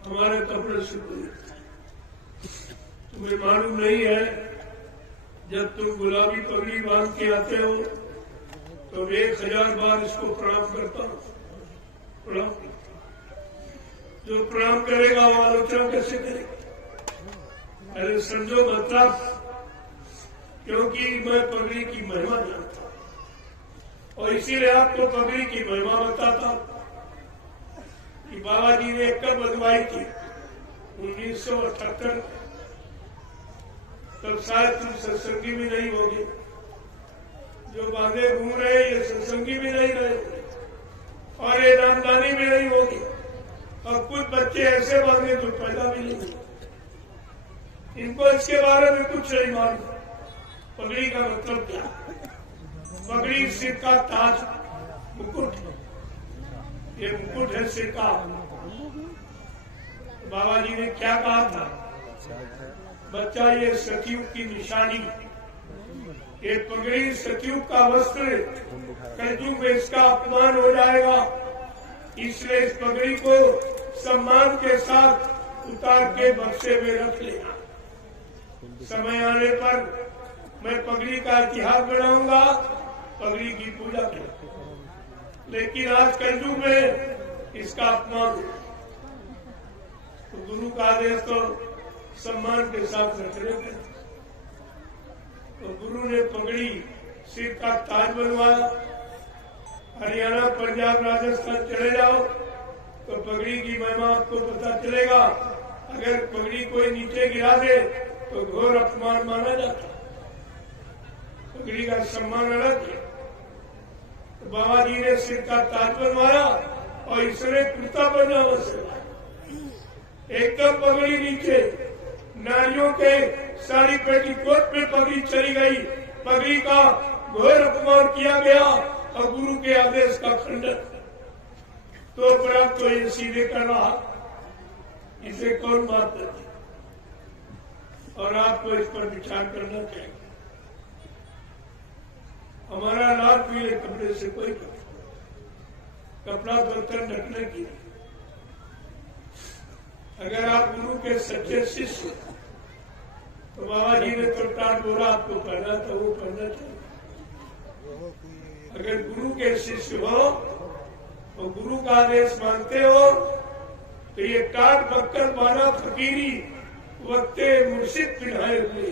हमारे कपड़े सूखे। तुम्हें मालूम नहीं है, जब तुम गुलाबी पगड़ी बांध के आते हो तो 1000 बार इसको प्रणाम करता हूँ। प्रणाम जो प्रणाम करेगा वो आलोचना कैसे करेगा? अरे समझो मतलब, क्योंकि मैं पगड़ी की महिमा जानता हूँ और इसीलिए आपको पगड़ी की महिमा बताता हूँ कि बाबा जी ने कब बंधवाई थी? 1978। तब शायद तुम सत्संगी भी नहीं होगे। जो बांधे घूम रहे ये सत्संगी भी नहीं रहे और ये नामदानी भी नहीं होगी। और कुछ बच्चे बच्चे ऐसे मांगे तो पैदा भी नहीं, इनको इसके बारे में कुछ नहीं मालूम। पगड़ी का मतलब क्या? पगड़ी सिर का ताज, मुकुट, ये मुकुट है सिर का। बाबा जी ने क्या कहा था? बच्चा, ये सतयुग की निशानी, ये पगड़ी सतयुग का वस्त्र, कलयुग में इसका अपमान हो जाएगा, इसलिए इस पगड़ी को सम्मान के साथ उतार के बक्से में रख लेना। समय आने पर मैं पगड़ी का इतिहास बनाऊंगा, पगड़ी की पूजा करूंगा, लेकिन आज कलयुग में इसका अपमान। तो गुरु का आदेश तो सम्मान के साथ रखने का। तो गुरु ने पगड़ी सिर का ताज बनवाया। हरियाणा, पंजाब, राजस्थान चले जाओ तो पगड़ी की महिमा आपको पता चलेगा। अगर पगड़ी कोई नीचे गिरा दे तो घोर अपमान माना जाता। पगड़ी का सम्मान अलग है। तो बाबा जी ने सिर का ताज बनवाया और इसने कुर्ता पजामा सिलवाया, एकदम पगड़ी नीचे। नारियों के साड़ी पेटीकोट में पगड़ी चली गई, पगड़ी का घोर अपमान किया गया और गुरु के आदेश का खंडन। तो उपरांत तो ये सीधे कर रहा, इसे कौन बात करती? और आपको इस पर विचार करना चाहिए। हमारा लाल पीले कपड़े से कोई कपड़ा बर्तन ढकने की। अगर आप गुरु के सच्चे शिष्य, तो बाबा जी ने तो टाट बोरा आपको पहना था, वो पहनना चाहिए। अगर गुरु के शिष्य हो तो गुरु का आदेश मानते हो तो ये टाट बक्कर बाना फकीरी वक्ते मुर्शिद पिढ़ाए हुए,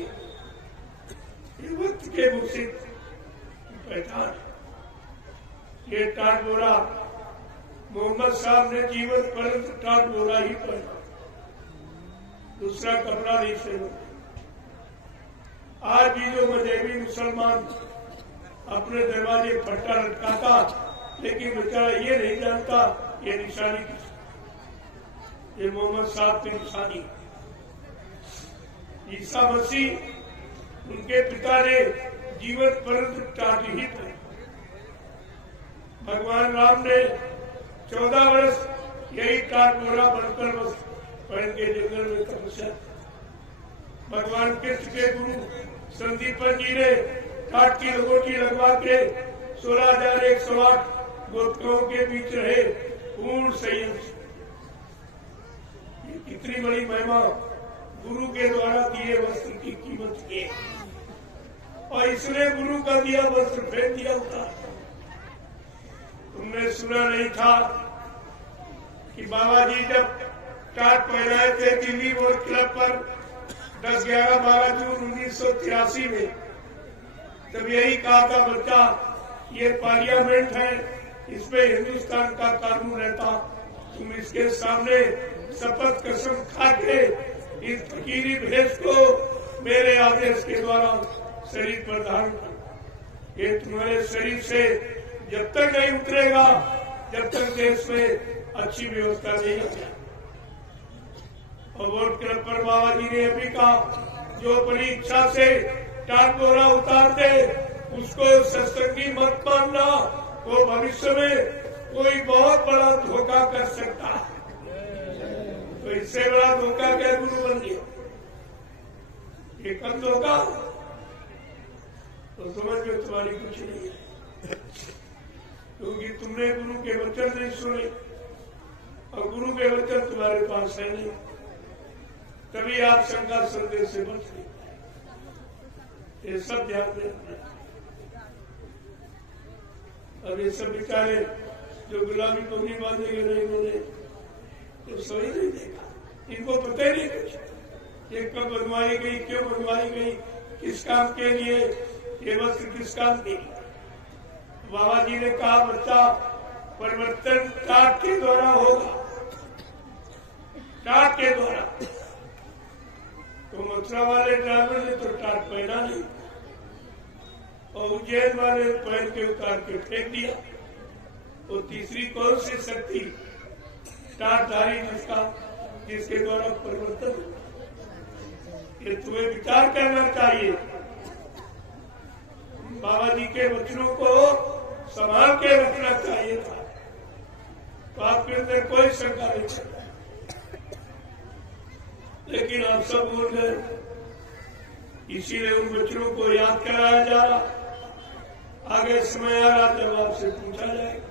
ये वक्त के मुर्शिद पहचान। ये टाट बोरा मोहम्मद साहब ने जीवन पर्यंत टाट बोरा ही पहना, दूसरा कपड़ा नहीं से। आज भी जो मजहबी मुसलमान अपने दरवाजे फट्टा लटकाता, लेकिन बेचारा ये नहीं जानता ये निशानी किस, ये मोहम्मद साहब की निशानी। ईसा मसीह उनके पिता ने जीवन पर्यंत टाट ही पहनी। भगवान राम ने 14 वर्ष यही टाट बोरा बनकर बस पहन के जंगल में तपस्या। भगवान कृष्ण के गुरु संदीपन जी ने टाट की लंगोटी लगवा के 16,108 गोपियों के बीच रहे पूर्ण संयम। ये कितनी बड़ी महिमा गुरु के द्वारा दिए वस्त्र की कीमत है। और इसने गुरु का दिया वस्त्र फेंक दिया होता। तुमने सुना नहीं था कि बाबा जी जब टाट पहनाए थे दिल्ली बोर्ड क्लब पर 10, 11, 12 जून 1983 में, तब यही कहा था, बच्चा ये पार्लियामेंट है, इसमें हिंदुस्तान का कानून रहता, तुम इसके सामने शपथ कसम खा के इस फकीरी भेष को मेरे आदेश के द्वारा शरीर पर धारण कर। ये तुम्हारे शरीर से जब तक नहीं उतरेगा जब तक देश में अच्छी व्यवस्था नहीं होती। और वोट क्लब पर बाबा जी ने अभी कहा, जो अपनी इच्छा से टाट बोरा उतारते उसको सत्संगी मत मानना, वो भविष्य में कोई बहुत बड़ा धोखा कर सकता है। तो इससे बड़ा धोखा क्या गुरु बन गया? ये कब धोखा? तो समझ में तुम्हारी कुछ नहीं है, क्योंकि तुमने गुरु के वचन नहीं सुने और गुरु के वचन तुम्हारे पास है नहीं, तभी आप शंका संदेह से बच गए। ये सब ध्यान देना। अब ये सब बेचारे जो गुलामी पगड़ी बांधे गए इन्होंने तो सही नहीं देखा, इनको पता ही नहीं कुछ। ये कब बनवाई गई, क्यों बनवाई गई, किस काम के लिए, ये वस्त्र किस काम के लिए? बाबा जी ने कहा, बच्चा परिवर्तन टाट के द्वारा होगा, टाट के द्वारा। तो मथुरा वाले ड्राइवर ने तो टाट पहना नहीं और उज्जैन वाले पहन के उतार के फेंक दिया। तो तीसरी कौन सी शक्ति टाटधारी जिसका जिसके द्वारा परिवर्तन, ये तुम्हें विचार करना चाहिए। बाबा जी के वचनों को संभाल के रखना चाहिए था, तो आपके अंदर कोई शंका नहीं चलता। लेकिन आप सब भूल गए, इसीलिए उन वचनों को याद कराया जा रहा। आगे समय आ रहा जब आपसे पूछा जाएगा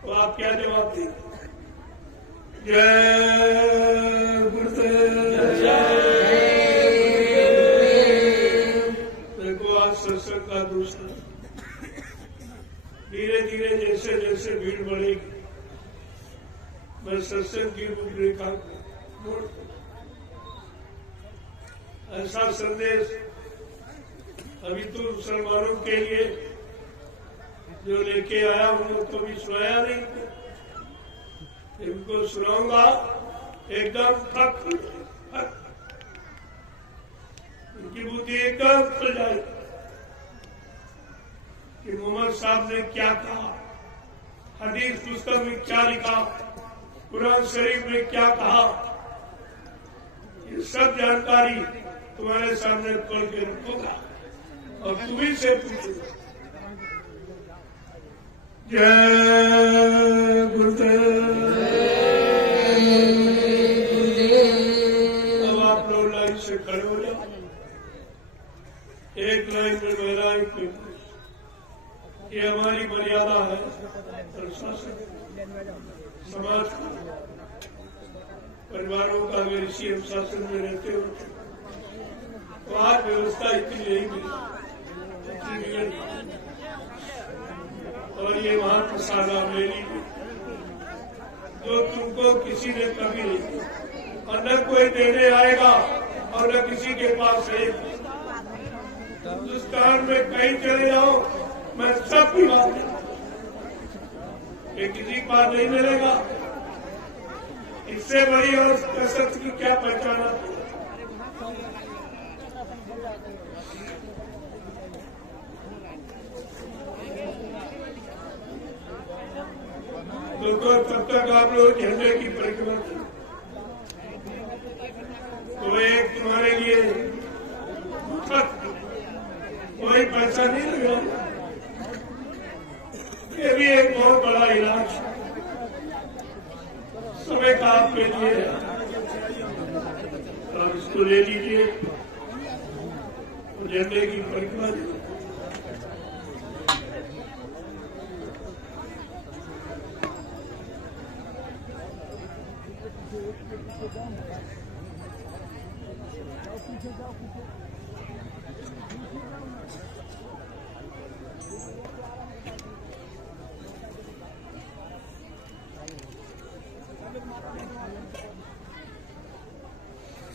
तो आप क्या जवाब देंगे? जय गुरुदेव। देखो आज सत्संग का दूसरा, धीरे धीरे जैसे जैसे भीड़ बढ़ेगी मैं सत्संग की रूपरेखा मोड़ ऐसा संदेश अभी तो मुसलमानों के लिए जो लेके आया हूं तो भी सुनाया नहीं, इनको सुनाऊंगा एकदम थक उनकी बुद्धि एकदम खुल जाएगी कि मोहम्मद साहब ने क्या कहा, हदीस पुस्तक में क्या लिखा, कुरान शरीफ में क्या कहा, ये सब जानकारी तुम्हारे सामने खोल के रखूंगा और तुम्ही से पूछूंगा। जय गुरुदेव। अब आप लोग लाइन से खड़े हो जाओ, एक लाइन में महिलाएं के, ये हमारी मर्यादा है प्रशासन समाज का, परिवारों का अगर इसी अनुशासन में रहते हो तो आज व्यवस्था इतनी नहीं मिली और ये वहां प्रसाद आप ले लीजिए जो तुमको किसी ने कभी नहीं, और न कोई देने आएगा और न किसी के पास है। हिंदुस्तान में कहीं चले जाओ मैं सब की बात, ये किसी के पास नहीं मिलेगा। इससे बड़ी और कसरत की क्या पहचान है? तो तब तक आप लोग झंडे की परिक्रमा करें, तो एक तुम्हारे लिए कोई पैसा नहीं लगा, ये भी एक बहुत बड़ा इलाज समय का आपके लिए, आप इसको ले लीजिए और झंडे की परिक्रमा कीजिए।